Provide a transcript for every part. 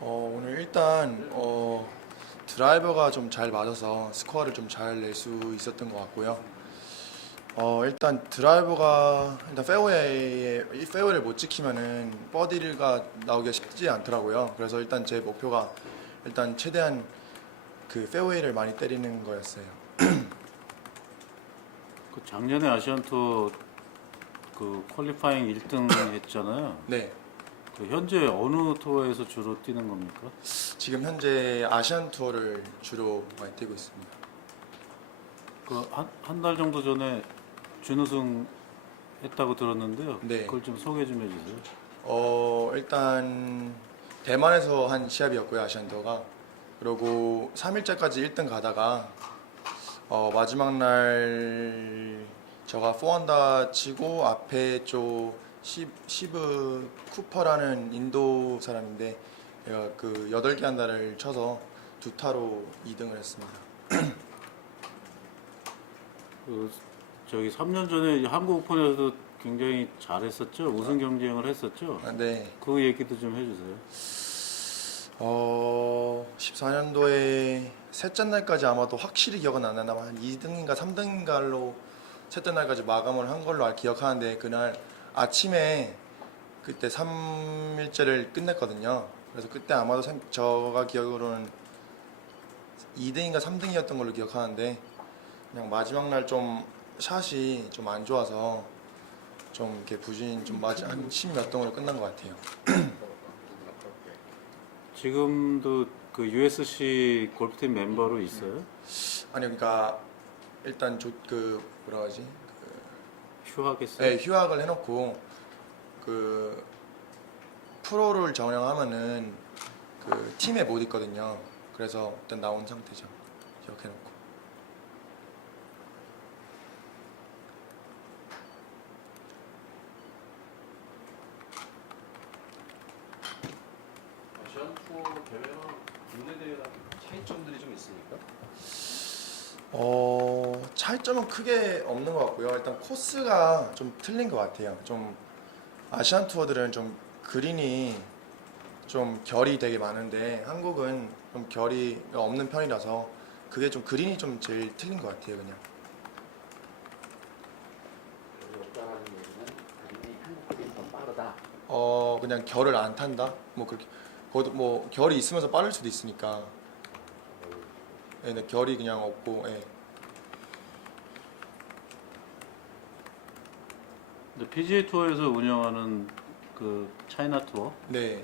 어, 오늘 일단 어, 드라이버가 좀 잘 맞아서 스코어를 좀 잘 낼 수 있었던 것 같고요. 어, 일단 드라이버가 일단 페어웨이에 이 페어웨이를 못 지키면은 버디가 나오기가 쉽지 않더라고요. 그래서 일단 제 목표가 일단 최대한 그 페어웨이를 많이 때리는 거였어요. 그 작년에 아시안 투어 그 퀄리파잉 1등 했잖아요. 네. 그 현재 어느 투어에서 주로 뛰는 겁니까? 지금 현재 아시안 투어를 주로 많이 뛰고 있습니다. 그 한 한 달 정도 전에 준우승 했다고 들었는데요. 네. 그걸 좀 소개 좀 해주세요. 어 일단 대만에서 한 시합이었고요 아시안더가 그리고 3일째까지 1등 가다가 어 마지막 날 저가 4언더 치고 앞에 쪽 시, 시브 쿠퍼라는 인도 사람인데 얘가 그 8개 한다를 쳐서 두 타로 2등을 했습니다. 그 저기 3년 전에 한국 오픈에서도 굉장히 잘했었죠. 우승 경쟁을 했었죠. 아, 네. 그 얘기도 좀 해주세요. 어 14년도에 셋째 날까지 아마도 확실히 기억은 안 나나 한 2등인가 3등인가로 셋째 날까지 마감을 한 걸로 알- 기억하는데 그날 아침에 그때 3일째를 끝냈거든요. 그래서 그때 아마도 생- 저가 기억으로는 2등인가 3등이었던 걸로 기억하는데 그냥 마지막 날 좀 샷이 좀 안 좋아서 좀 이렇게 부진 좀 맞이 한 10몇 등으로 끝난 것 같아요. 지금도 그 USC 골프팀 멤버로 있어요? 아니요, 그러니까 일단 조, 그 뭐라 하지? 휴학했어요? 네, 휴학을 해놓고 그 프로를 전향하면은 그 팀에 못 있거든요. 그래서 일단 나온 상태죠. 기억해놓고. 아시안 투어 대회랑 국내 대회랑 차이점들이 좀 있습니까? 어 차이점은 크게 없는 것 같고요. 일단 코스가 좀 틀린 것 같아요. 좀 아시안 투어들은 좀 그린이 좀 결이 되게 많은데 한국은 좀 결이 없는 편이라서 그게 좀 그린이 좀 제일 틀린 것 같아요. 그냥. 없다라는 얘기는 당연히 한국이 더 빠르다. 어 그냥 결을 안 탄다 뭐 그렇게 거기도 뭐 결이 있으면서 빠를 수도 있으니까 예, 근데 결이 그냥 없고 예. 근데 PGA 투어에서 운영하는 그 차이나 투어 네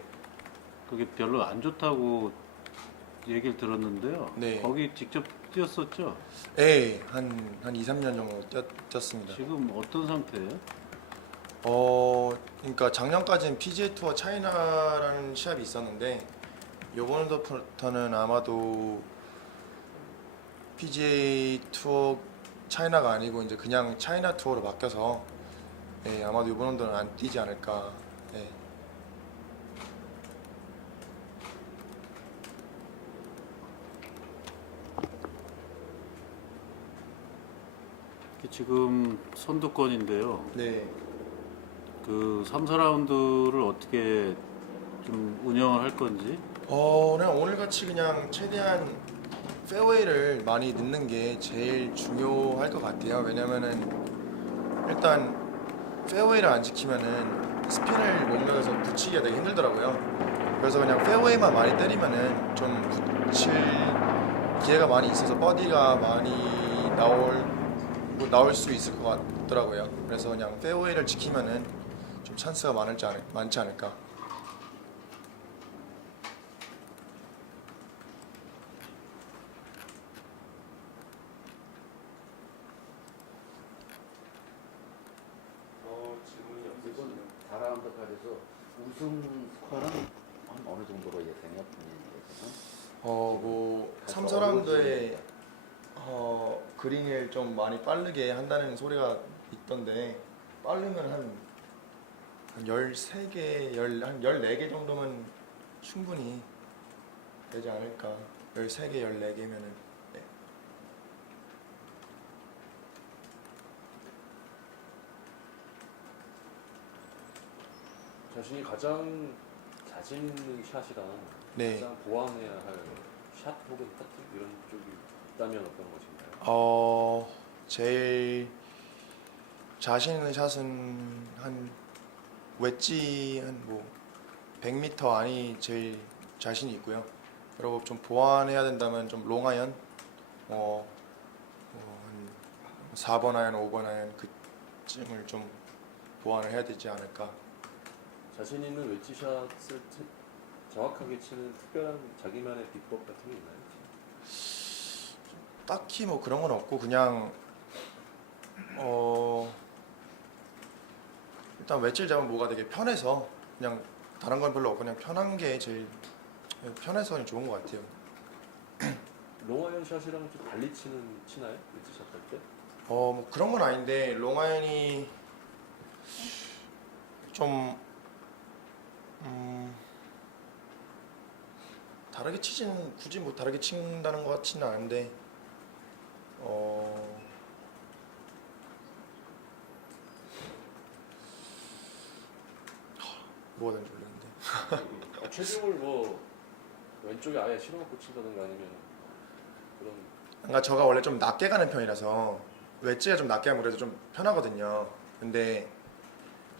그게 별로 안 좋다고 얘기를 들었는데요. 네. 거기 직접 뛰었었죠. 예, 한, 한 2, 3년 정도 뛰었, 뛰었습니다. 지금 어떤 상태예요? 어, 그러니까 작년까지는 PGA 투어 차이나라는 시합이 있었는데 요번부터는 아마도 PGA 투어 차이나가 아니고 이제 그냥 차이나 투어로 바뀌어서 예, 아마도 이번 원도는 안 뛰지 않을까. 예. 지금 선두권인데요. 네. 그 3, 4라운드를 어떻게 좀 운영을 할 건지 어, 그냥 오늘 같이 그냥 최대한 페어웨이를 많이 넣는 게 제일 중요할 것 같아요. 왜냐면은 일단 페어웨이를 안 지키면은 스핀을 몸면에서 붙이기가 되게 힘들더라고요. 그래서 그냥 페어웨이만 많이 때리면은 좀 붙일 기회가 많이 있어서 버디가 많이 나올 뭐 나올 수 있을 것 같더라고요. 그래서 그냥 페어웨이를 지키면은 좀 찬스가 많을지 않을, 많지 않을까. 어, 질문이 이번 없으시면 4라운드까지서 우승 스코어는 한 어느 정도로 예상해요 본인께서는? 어, 뭐 3, 4라운드에 어, 그린을 좀 많이 빠르게 한다는 소리가 있던데 빠르면 한, 한 13개, 열, 한 14개 정도면 충분히 되지 않을까 13개, 14개면은 네. 자신이 가장 자신 있는 샷이랑 네. 가장 보완해야 할샷 혹은 퍼팅 이런 쪽이 있다면 어떤 것인가요? 어 제일 자신 있는 샷은 한 웨지 한 뭐 100m 안이 제일 자신이 있고요. 그리고 좀 보완해야 된다면 좀 롱아이언 어, 어, 한 4번 아이언, 5번 아이언 그쯤을 좀 보완을 해야 되지 않을까. 자신 있는 웨지 샷을 치- 정확하게 치는 특별한 자기만의 비법 같은 게 있나요? 딱히 뭐 그런 건 없고 그냥 어 일단 웨지를 잡으면 뭐가 되게 편해서 그냥 다른 건 별로 없고 그냥 편한 게 제일 편해서 그냥 좋은 것 같아요. 롱아이언 샷이랑 좀 달리 치는 치나요? 웨지 샷할 때? 어뭐 그런 건 아닌데 롱아이언이 좀 음, 다르게 치진 굳이 뭐 다르게 친다는 것 같지는 않은데 어 뭐가 되는지 모르겠는데 아, 체중을 뭐 왼쪽에 아예 실어놓고 친다든가 아니면 그런 그러니까 저가 원래 좀 낮게 가는 편이라서 웨지가 좀 낮게 하면 그래도 좀 편하거든요. 근데 좀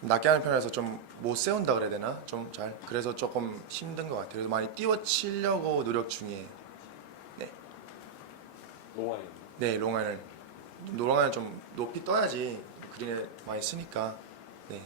낮게 하는 편이라서 좀 못 세운다 그래야 되나? 좀 잘. 그래서 조금 힘든 것 같아요. 그래서 많이 띄워치려고 노력 중이에요. 롱아이언 네, 롱아는 롱아는 좀 높이 떠야지 그린에 많이 쓰니까. 네.